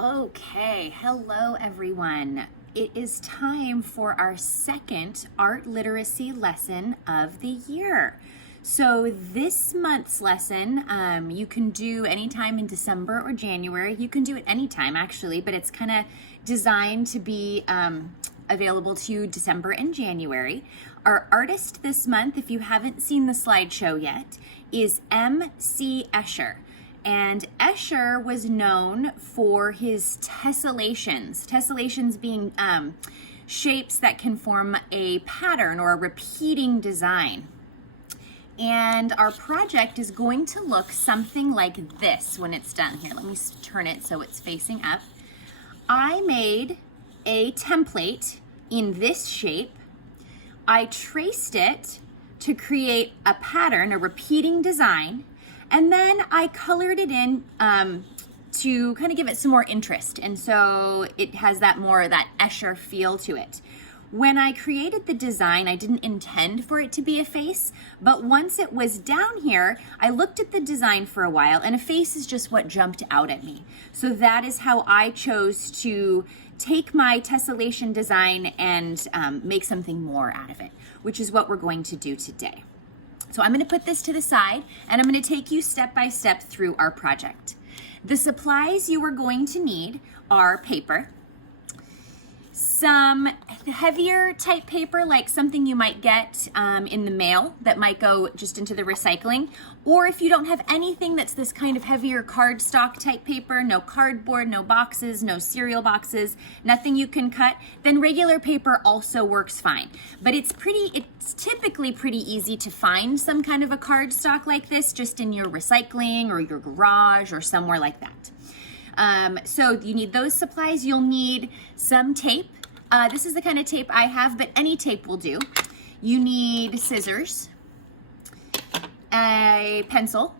Okay, hello everyone. It is time for our second art literacy lesson of the year. So this month's lesson, you can do anytime in December or January. You can do it anytime actually, but it's kind of designed to be available to you December and January. Our artist this month, if you haven't seen the slideshow yet, is M.C. Escher. And Escher was known for his tessellations. Tessellations being shapes that can form a pattern or a repeating design. And our project is going to look something like this when it's done. Here, let me turn it so it's facing up. I made a template in this shape. I traced it to create a pattern, a repeating design. And then I colored it in to kind of give it some more interest. And so it has that Escher feel to it. When I created the design, I didn't intend for it to be a face, but once it was down here, I looked at the design for a while and a face is just what jumped out at me. So that is how I chose to take my tessellation design and make something more out of it, which is what we're going to do today. So I'm going to put this to the side and I'm going to take you step by step through our project. The supplies you are going to need are paper, some heavier type paper like something you might get in the mail that might go just into the recycling, or if you don't have anything that's this kind of heavier cardstock type paper, no cardboard, no boxes, no cereal boxes, nothing you can cut, then regular paper also works fine. But it's typically pretty easy to find some kind of a cardstock like this just in your recycling or your garage or somewhere like that. So you need those supplies. You'll need some tape. This is the kind of tape I have, but any tape will do. You need scissors, a pencil,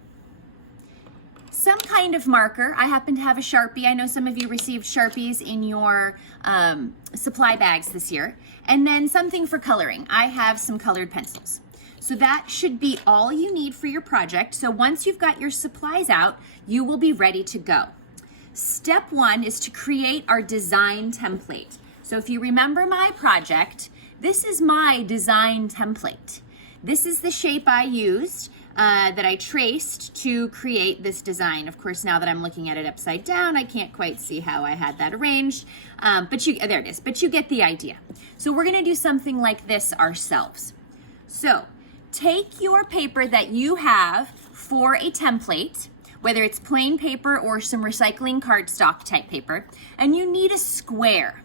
some kind of marker. I happen to have a Sharpie. I know some of you received Sharpies in your supply bags this year. And then something for coloring. I have some colored pencils. So that should be all you need for your project. So once you've got your supplies out, you will be ready to go. Step one is to create our design template. So if you remember my project, this is my design template. This is the shape I used that I traced to create this design. Of course, now that I'm looking at it upside down, I can't quite see how I had that arranged, there it is, but you get the idea. So we're gonna do something like this ourselves. So take your paper that you have for a template, whether it's plain paper or some recycling cardstock type paper, and you need a square.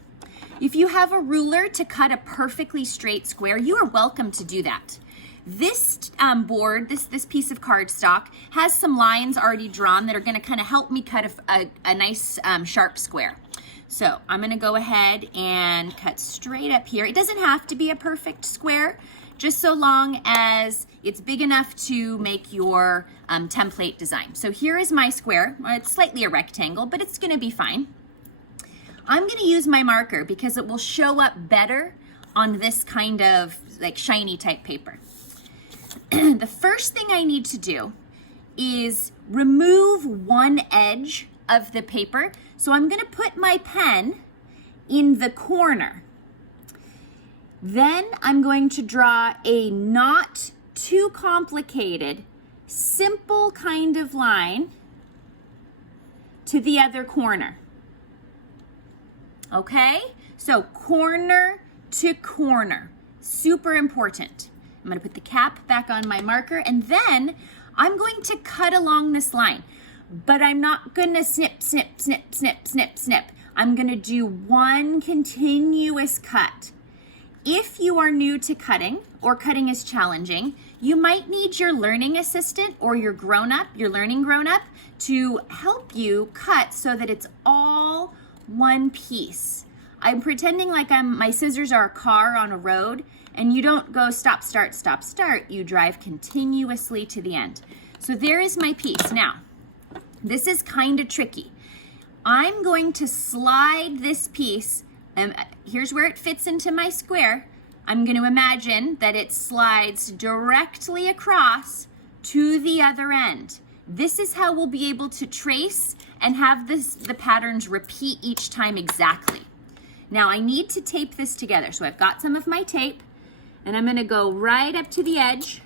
If you have a ruler to cut a perfectly straight square, you are welcome to do that. This board, this piece of cardstock, has some lines already drawn that are gonna kind of help me cut a nice sharp square. So I'm gonna go ahead and cut straight up here. It doesn't have to be a perfect square, just so long as it's big enough to make your template design. So here is my square. It's slightly a rectangle, but it's gonna be fine. I'm gonna use my marker because it will show up better on this kind of like shiny type paper. The first thing I need to do is remove one edge of the paper. So I'm gonna put my pen in the corner. Then I'm going to draw a not too complicated, simple kind of line to the other corner. Okay? So corner to corner, super important. I'm gonna put the cap back on my marker and then I'm going to cut along this line, but I'm not gonna snip, snip, snip, snip, snip, snip. I'm gonna do one continuous cut. If you are new to cutting or cutting is challenging, you might need your learning assistant or your learning grown-up to help you cut so that it's all one piece. I'm pretending like my scissors are a car on a road and you don't go stop, start, stop, start. You drive continuously to the end. So there is my piece. Now, this is kind of tricky. I'm going to slide this piece, and here's where it fits into my square. I'm going to imagine that it slides directly across to the other end. This is how we'll be able to trace and have the patterns repeat each time exactly. Now I need to tape this together. So I've got some of my tape and I'm gonna go right up to the edge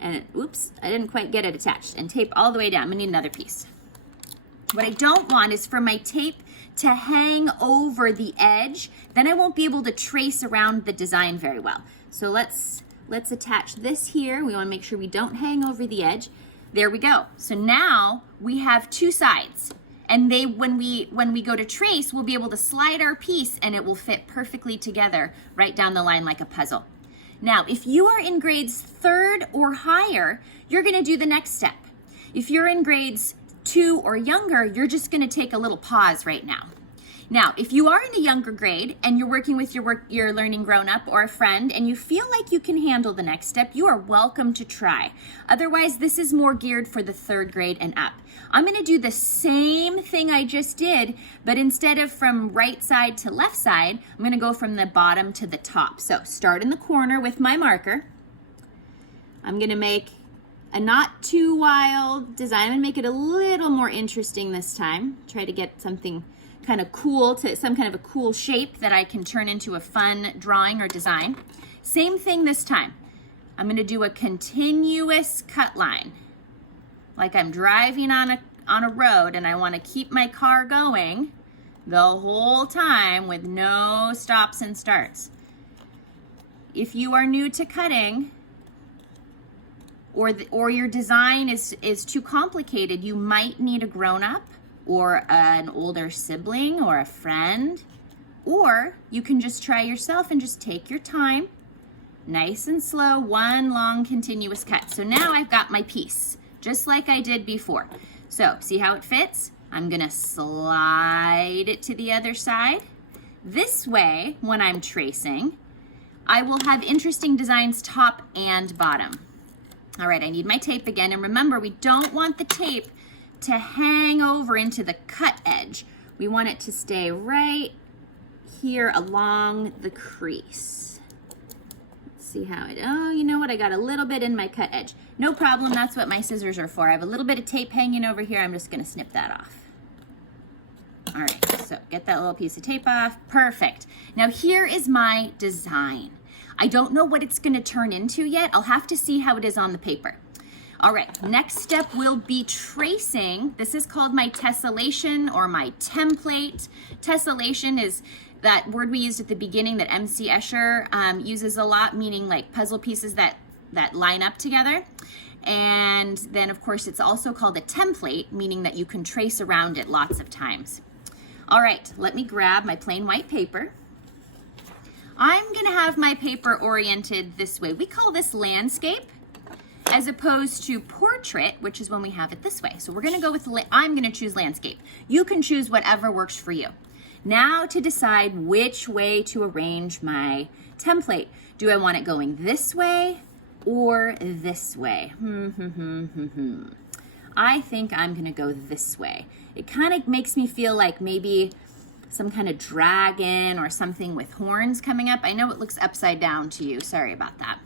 and oops, I didn't quite get it attached, and tape all the way down. I'm gonna need another piece. What I don't want is for my tape to hang over the edge. Then I won't be able to trace around the design very well. So let's attach this here. We wanna make sure we don't hang over the edge. There we go. So now we have two sides. And when we go to trace, we'll be able to slide our piece and it will fit perfectly together right down the line like a puzzle. Now, if you are in grades 3rd or higher, you're gonna do the next step. If you're in grades 2 or younger, you're just gonna take a little pause right now. Now, if you are in a younger grade and you're working with your learning grown-up or a friend and you feel like you can handle the next step, you are welcome to try. Otherwise, this is more geared for the 3rd grade and up. I'm gonna do the same thing I just did, but instead of from right side to left side, I'm gonna go from the bottom to the top. So start in the corner with my marker. I'm gonna make a not too wild design. I'm gonna make it a little more interesting this time. Try to get something kind of cool, to some kind of a cool shape that I can turn into a fun drawing or design. Same thing this time. I'm gonna do a continuous cut line. Like I'm driving on a road and I wanna keep my car going the whole time with no stops and starts. If you are new to cutting, or your design is too complicated, you might need a grown-up or an older sibling or a friend, or you can just try yourself and just take your time, nice and slow, one long continuous cut. So now I've got my piece, just like I did before. So see how it fits? I'm gonna slide it to the other side. This way, when I'm tracing, I will have interesting designs top and bottom. All right, I need my tape again, and remember, we don't want the tape to hang over into the cut edge. We want it to stay right here along the crease. Let's see how it, oh, you know what? I got a little bit in my cut edge. No problem, that's what my scissors are for. I have a little bit of tape hanging over here. I'm just gonna snip that off. All right, so get that little piece of tape off. Perfect. Now here is my design. I don't know what it's gonna turn into yet. I'll have to see how it is on the paper. All right, next step will be tracing. This is called my tessellation or my template. Tessellation is that word we used at the beginning that MC Escher uses a lot, meaning like puzzle pieces that line up together. And then of course it's also called a template, meaning that you can trace around it lots of times. All right, let me grab my plain white paper. I'm gonna have my paper oriented this way. We call this landscape, as opposed to portrait, which is when we have it this way. So we're gonna go with, I'm gonna choose landscape. You can choose whatever works for you. Now to decide which way to arrange my template. Do I want it going this way or this way? I think I'm gonna go this way. It kind of makes me feel like maybe some kind of dragon or something with horns coming up. I know it looks upside down to you, sorry about that.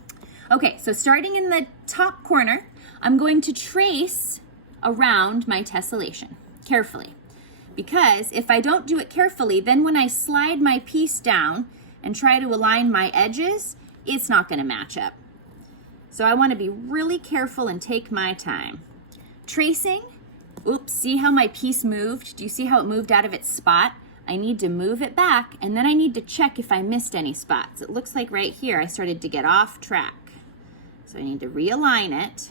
Okay, so starting in the top corner, I'm going to trace around my tessellation carefully. Because if I don't do it carefully, then when I slide my piece down and try to align my edges, it's not gonna match up. So I wanna be really careful and take my time. Tracing, oops, see how my piece moved? Do you see how it moved out of its spot? I need to move it back, and then I need to check if I missed any spots. It looks like right here I started to get off track. So I need to realign it.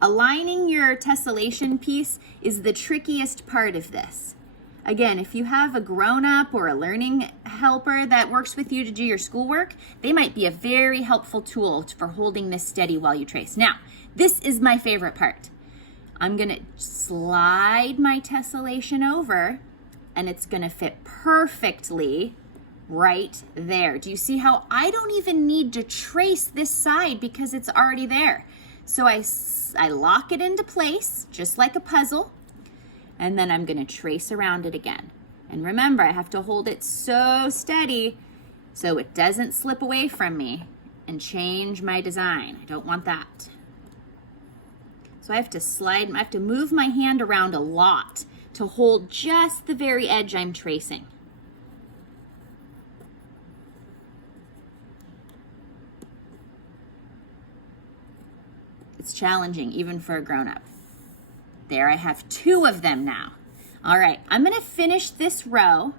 Aligning your tessellation piece is the trickiest part of this. Again, if you have a grown-up or a learning helper that works with you to do your schoolwork, they might be a very helpful tool for holding this steady while you trace. Now, this is my favorite part. I'm gonna slide my tessellation over, and it's gonna fit perfectly right there. Do you see how I don't even need to trace this side because it's already there? So I lock it into place, just like a puzzle, and then I'm gonna trace around it again. And remember, I have to hold it so steady so it doesn't slip away from me and change my design. I don't want that. So So I have to slide, I have to move my hand around a lot to hold just the very edge I'm tracing. It's challenging even for a grown-up. There, I have 2 of them now. All right, I'm gonna finish this row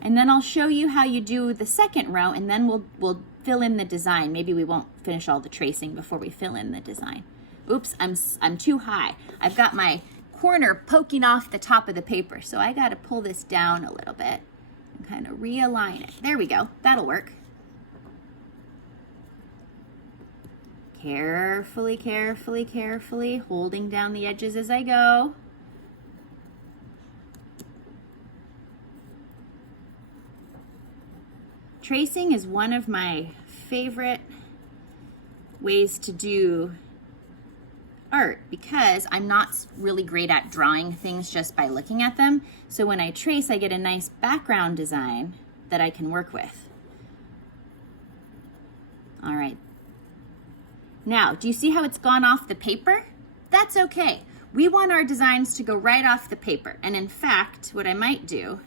and then I'll show you how you do the second row, and then we'll fill in the design. Maybe we won't finish all the tracing before we fill in the design. Oops, I'm too high. I've got my corner poking off the top of the paper, so I gotta pull this down a little bit and kind of realign it. There we go, that'll work. Carefully, carefully, carefully, holding down the edges as I go. Tracing is one of my favorite ways to do art because I'm not really great at drawing things just by looking at them. So when I trace, I get a nice background design that I can work with. All right. Now, do you see how it's gone off the paper? That's okay. We want our designs to go right off the paper. And in fact, what I might do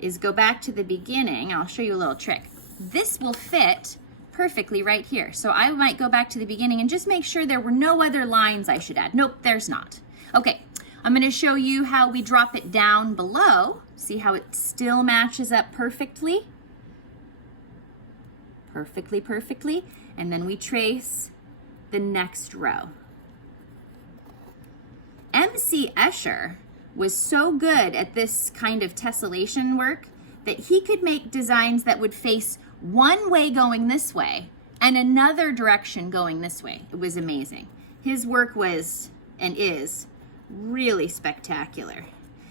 is go back to the beginning. I'll show you a little trick. This will fit perfectly right here. So I might go back to the beginning and just make sure there were no other lines I should add. Nope, there's not. Okay, I'm gonna show you how we drop it down below. See how it still matches up perfectly? Perfectly, perfectly. And then we trace the next row. MC Escher was so good at this kind of tessellation work that he could make designs that would face one way going this way and another direction going this way. It was amazing. His work was and is really spectacular.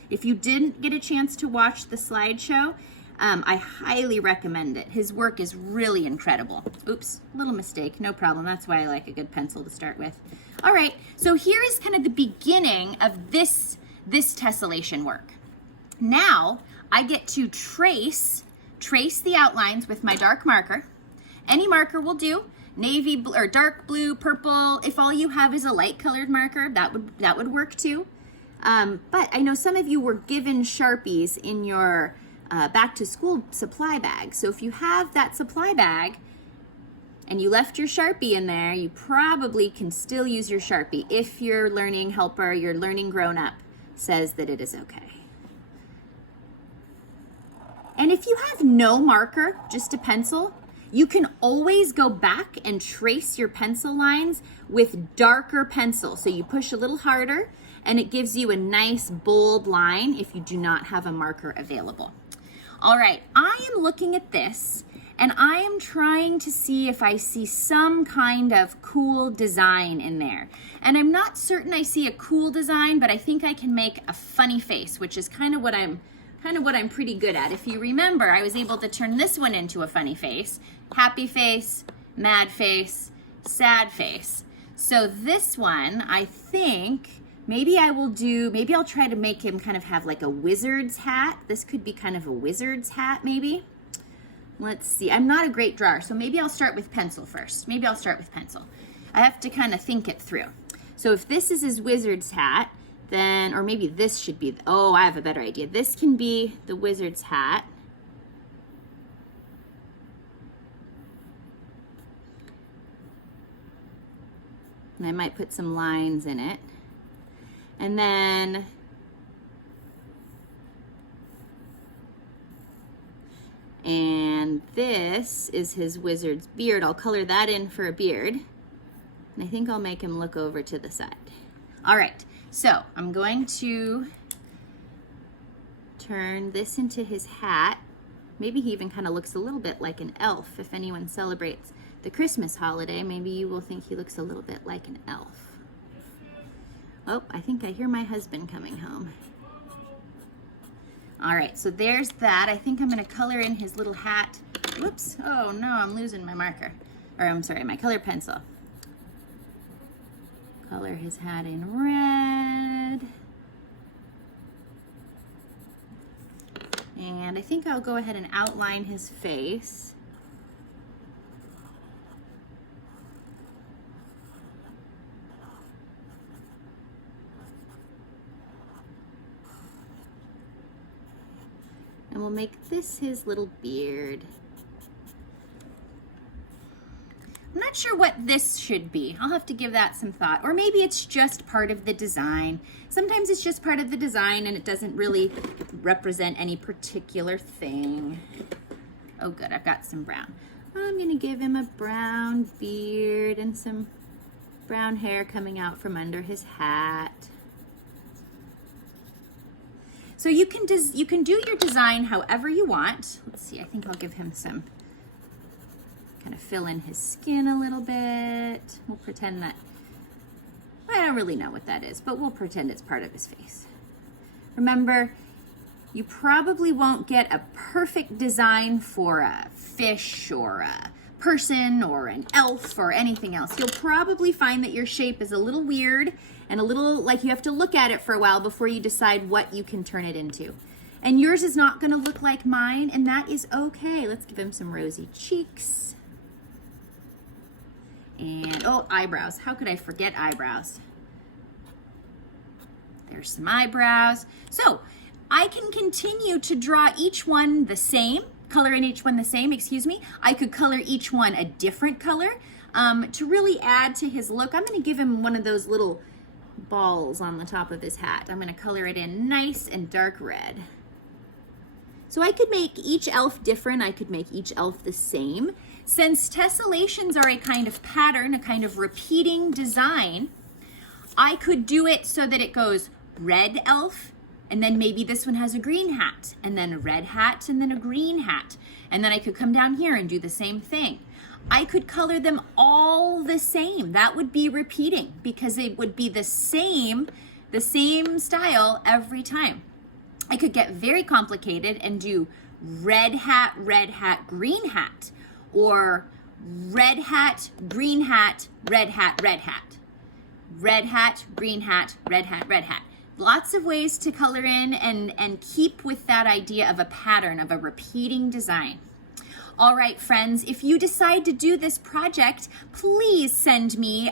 If you didn't get a chance to watch the slideshow, I highly recommend it. His work is really incredible. Oops, little mistake, no problem. That's why I like a good pencil to start with. All right, so here is kind of the beginning of this tessellation work. Now I get to trace the outlines with my dark marker. Any marker will do, navy blue or dark blue, purple. If all you have is a light colored marker, that would work too. But I know some of you were given Sharpies in your back to school supply bag. So if you have that supply bag and you left your Sharpie in there, you probably can still use your Sharpie if your learning helper, your learning grown-up says that it is okay. And if you have no marker, just a pencil, you can always go back and trace your pencil lines with darker pencil. So you push a little harder and it gives you a nice bold line if you do not have a marker available. All right, I am looking at this and I am trying to see if I see some kind of cool design in there. And I'm not certain I see a cool design, but I think I can make a funny face, which is kind of what I'm pretty good at. If you remember, I was able to turn this one into a funny face. Happy face, mad face, sad face. So this one, I think, maybe I'll try to make him kind of have like a wizard's hat. This could be kind of a wizard's hat, maybe. Let's see, I'm not a great drawer, so maybe I'll start with pencil first. Maybe I'll start with pencil. I have to kind of think it through. So if this is his wizard's hat, then, or maybe this should be, oh, I have a better idea. This can be the wizard's hat. And I might put some lines in it. And then this is his wizard's beard. I'll color that in for a beard. And I think I'll make him look over to the side. All right, so I'm going to turn this into his hat. Maybe he even kind of looks a little bit like an elf. If anyone celebrates the Christmas holiday, maybe you will think he looks a little bit like an elf. Oh, I think I hear my husband coming home. All right, so there's that. I think I'm gonna color in his little hat. Whoops, oh no, I'm losing my marker. Or I'm sorry, my colored pencil. Color his hat in red. And I think I'll go ahead and outline his face. we'll make this his little beard. I'm not sure what this should be. I'll have to give that some thought. Or maybe it's just part of the design. Sometimes it's just part of the design and it doesn't really represent any particular thing. Oh good, I've got some brown. I'm gonna give him a brown beard and some brown hair coming out from under his hat. So you can do your design however you want. Let's see, I think I'll give him some, kind of fill in his skin a little bit. We'll pretend that, I don't really know what that is, but we'll pretend it's part of his face. Remember, you probably won't get a perfect design for a fish or a person or an elf or anything else. You'll probably find that your shape is a little weird and a little like you have to look at it for a while before you decide what you can turn it into. And yours is not going to look like mine, and that is okay. Let's give him some rosy cheeks. And, oh, eyebrows. How could I forget eyebrows? There's some eyebrows. So I can continue to draw each one the same, color in each one the same, excuse me. I could color each one a different color to really add to his look. I'm going to give him one of those little balls on the top of his hat. I'm going to color it in nice and dark red. So I could make each elf different. I could make each elf the same. Since tessellations are a kind of pattern, a kind of repeating design, I could do it so that it goes red elf, and then maybe this one has a green hat, and then a red hat, and then a green hat. And then I could come down here and do the same thing. I could color them all the same. That would be repeating because it would be the same style every time. I could get very complicated and do red hat, green hat, or red hat, green hat, red hat, red hat. Red hat, green hat, red hat, red hat. Lots of ways to color in and keep with that idea of a pattern, of a repeating design. All right, friends, if you decide to do this project, please send me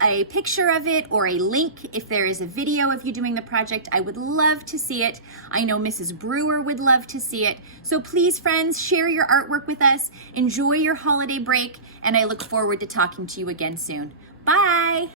a picture of it or a link if there is a video of you doing the project. I would love to see it. I know Mrs. Brewer would love to see it. So please, friends, share your artwork with us. Enjoy your holiday break, and I look forward to talking to you again soon. Bye.